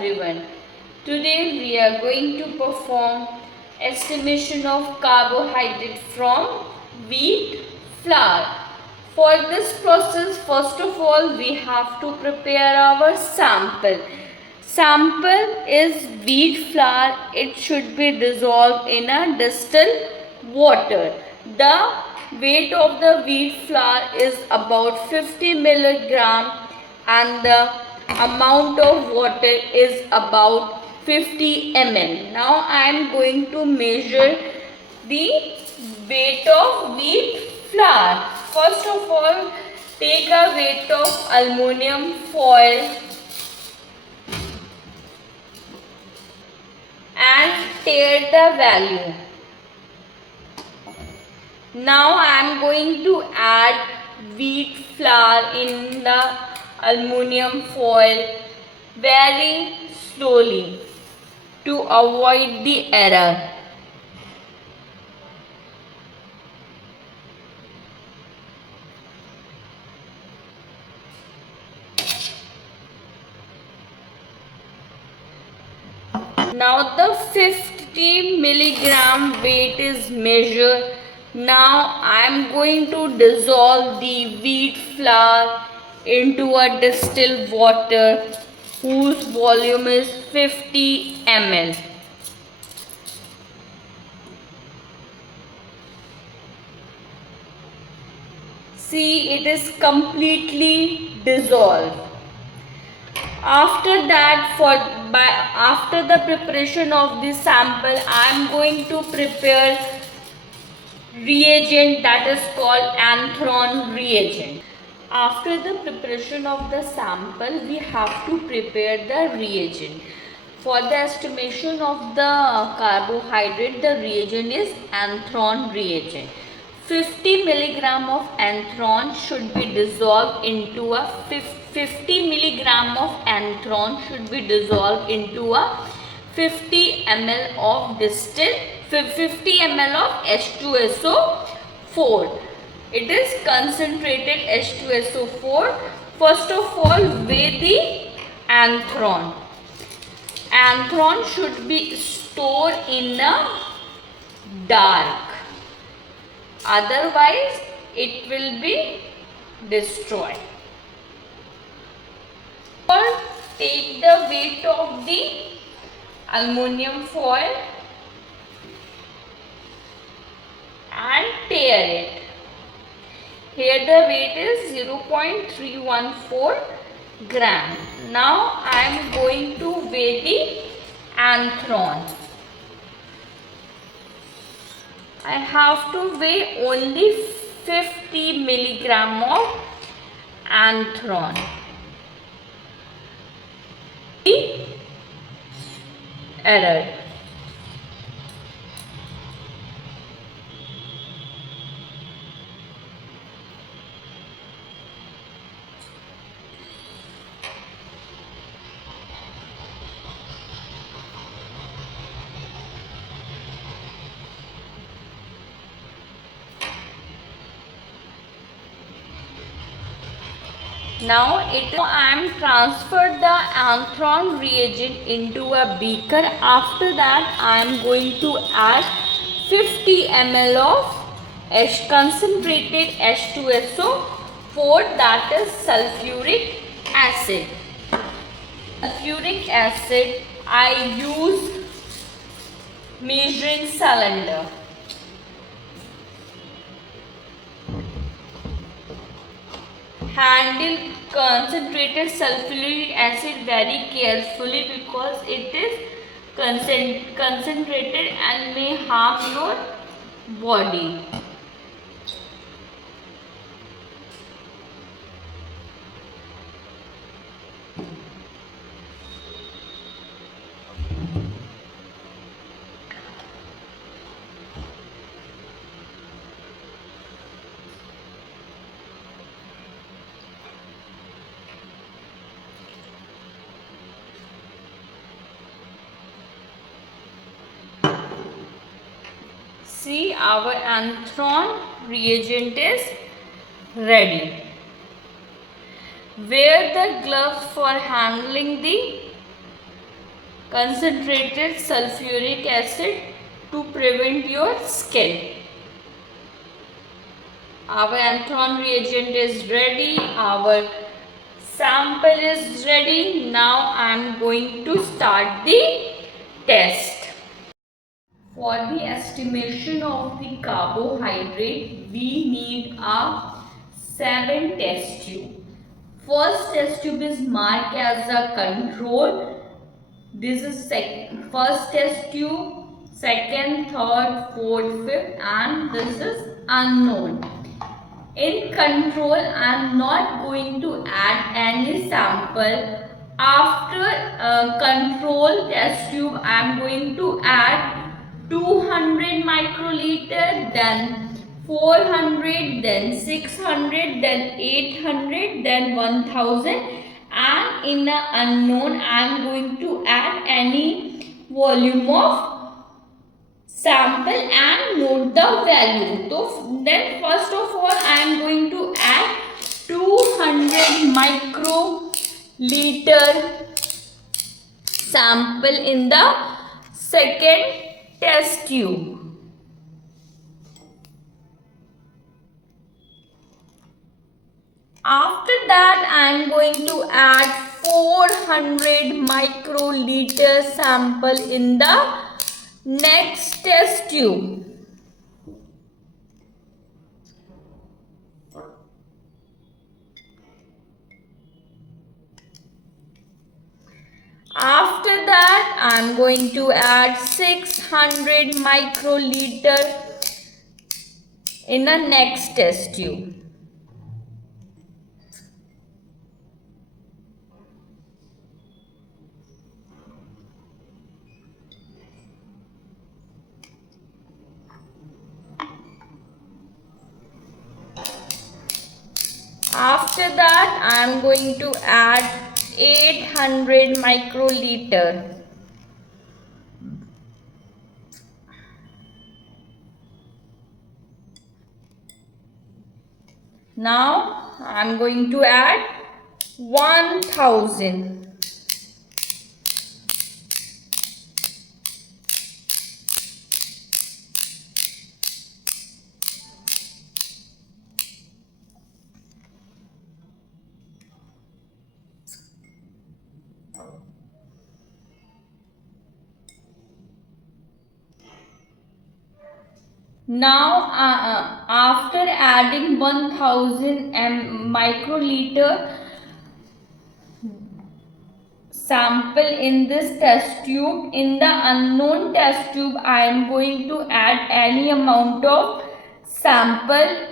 everyone. Today we are going to perform estimation of carbohydrate from wheat flour. For this process, first of all we have to prepare our sample. Sample is wheat flour. It should be dissolved in a distilled water. The weight of the wheat flour is about 50 milligram and the amount of water is about 50 ml. Now I am going to measure the weight of wheat flour. First of all, take a weight of aluminum foil and tear the value. Now I am going to add wheat flour in the aluminum foil very slowly to avoid the error. Now the 50 milligram weight is measured. Now I am going to dissolve the wheat flour into a distilled water whose volume is 50 ml. See, it is completely dissolved. After that, after the preparation of this sample, I am going to prepare reagent that is called anthron reagent. After the preparation of the sample, we have to prepare the reagent. For the estimation of the carbohydrate, the reagent is anthron reagent. 50 milligram of anthron should be dissolved into a 50 milligram of anthron should be dissolved into a 50 ml of distilled 50 ml of H2SO4. It is concentrated H2SO4. First of all, weigh the anthron. Anthron should be stored in a dark. Otherwise, it will be destroyed. Take the weight of the aluminum foil and tear it. Here the weight is 0.314 gram. Now I am going to weigh the anthron. I have to weigh only 50 milligram of anthron. Error. Now I am transferred the anthron reagent into a beaker. After that I am going to add 50 ml of concentrated H2SO4, that is sulfuric acid. Sulfuric acid, I use measuring cylinder. Handle concentrated sulfuric acid very carefully because it is concentrated and may harm your body. See, our anthron reagent is ready. Wear the gloves for handling the concentrated sulfuric acid to prevent your skin. Our anthron reagent is ready. Our sample is ready. Now I am going to start the test. For the estimation of the carbohydrate, we need a 7 test tube. First test tube is marked as a control. This is first test tube, second, third, fourth, fifth, and this is unknown. In control, I am not going to add any sample. After control test tube, I am going to add 200 microliter, then 400, then 600, then 800, then 1000, and in the unknown, I am going to add any volume of sample and note the value. So then first of all I am going to add 200 microliter sample in the second test tube. After that I am going to add 400 microliter sample in the next test tube. After that I am going to add 600 microliter in the next test tube. After that I am going to add 800 microliter. Now I am going to add 1000. Now after adding 1000 microliter sample in this test tube, in the unknown test tube I am going to add any amount of sample,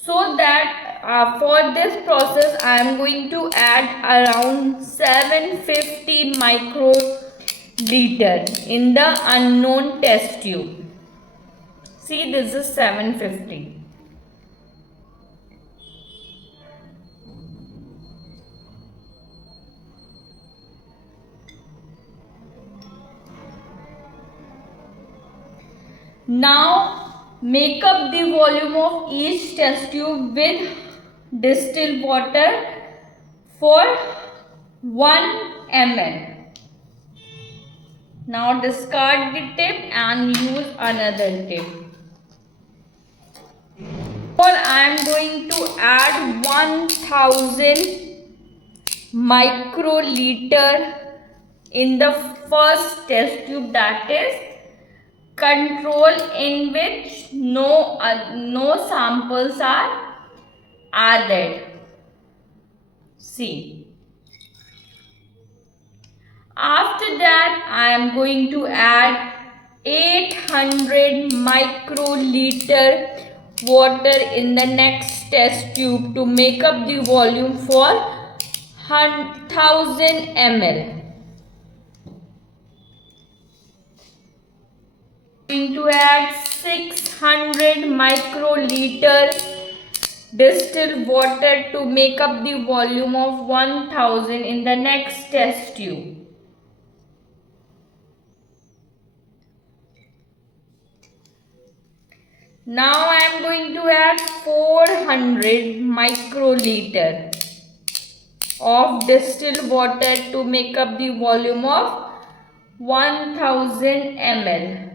so that for this process I am going to add around 750 microliter in the unknown test tube. See, this is 750. Now make up the volume of each test tube with distilled water for 1 ml. Now discard the tip and use another tip. I am going to add 1000 microliter in the first test tube, that is control, in which no samples are added. See. After that I am going to add 800 microliter water in the next test tube to make up the volume for 1000 ml. I am going to add 600 microliter distilled water to make up the volume of 1000 in the next test tube. Now I am going to add 400 microliter of distilled water to make up the volume of 1000 ml.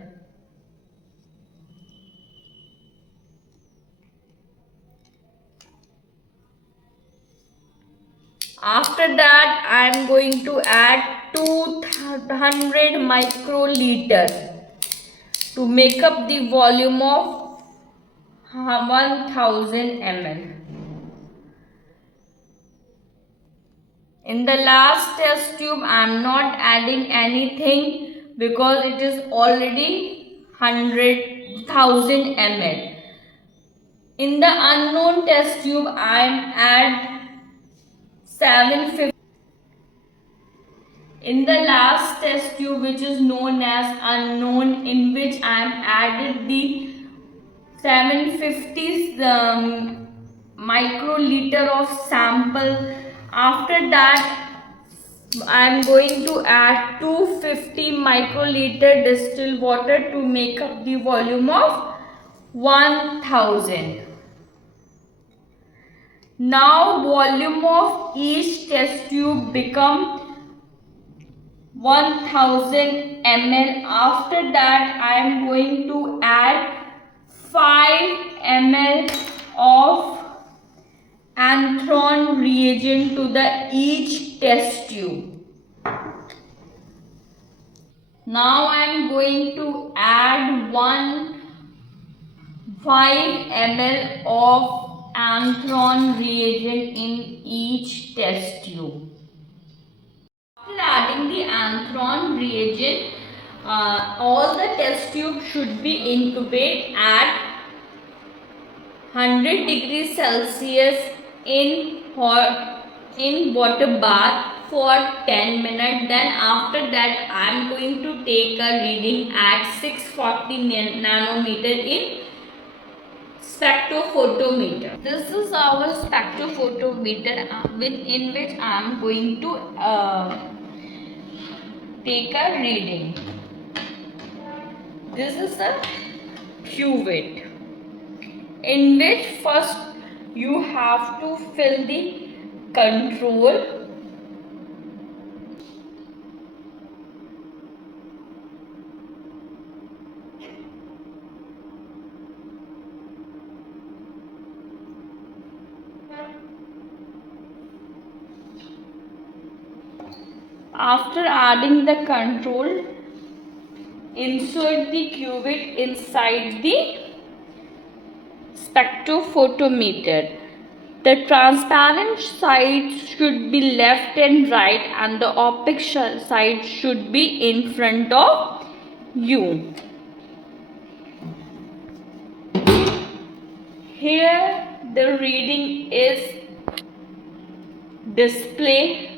After that, I am going to add 200 microliter to make up the volume of 1000 ml. In the last test tube, I am not adding anything because it is already 100,000 ml. In the unknown test tube, I am add 750. In the last test tube, which is known as unknown, in which I am added the 750 microliter of sample. After that, I am going to add 250 microliter distilled water to make up the volume of 1000. Now volume of each test tube become 1000 ml. After that, I am going to add 5 ml of anthron reagent to the each test tube. Now I am going to add 5 ml of anthron reagent in each test tube. After adding the anthron reagent, all the test tubes should be incubated at 100 degrees Celsius in water bath for 10 minutes. Then after that, I am going to take a reading at 640 nanometer in spectrophotometer. This is our spectrophotometer in which I am going to take a reading. This is a cuvette in which first you have to fill the control. After adding the control, insert the cuvette inside the spectrophotometer. The transparent side should be left and right, and the opaque side should be in front of you. Here the reading is displayed.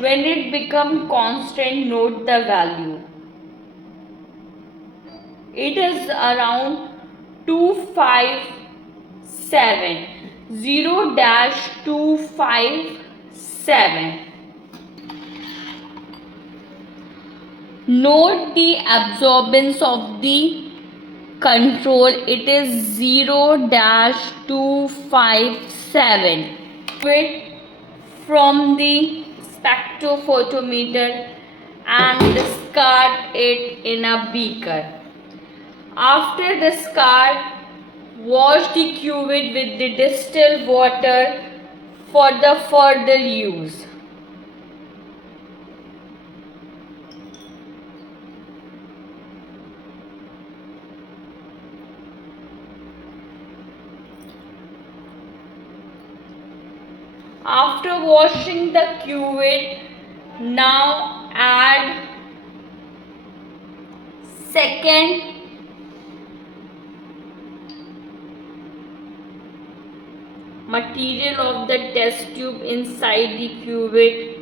When it becomes constant, note the value. It is around 257, 0-257. Note the absorbance of the control. It is 0-257. Quit from the spectrophotometer and discard it in a beaker. After discard, wash the cuvette with the distilled water for the further use. After washing the cuvette, now add second material of the test tube inside the cuvette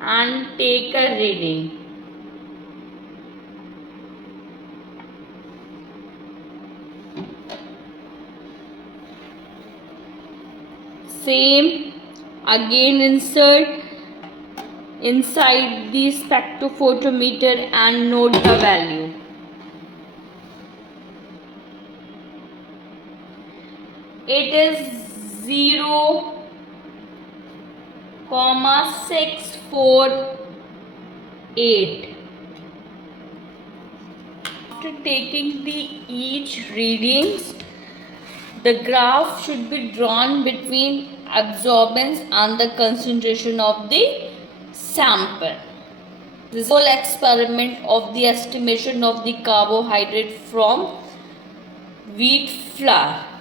and take a reading. Same again, insert inside the spectrophotometer and note the value. It is 0,64 8. After taking the each readings, the graph should be drawn between absorbance and the concentration of the sample. This whole experiment of the estimation of the carbohydrate from wheat flour.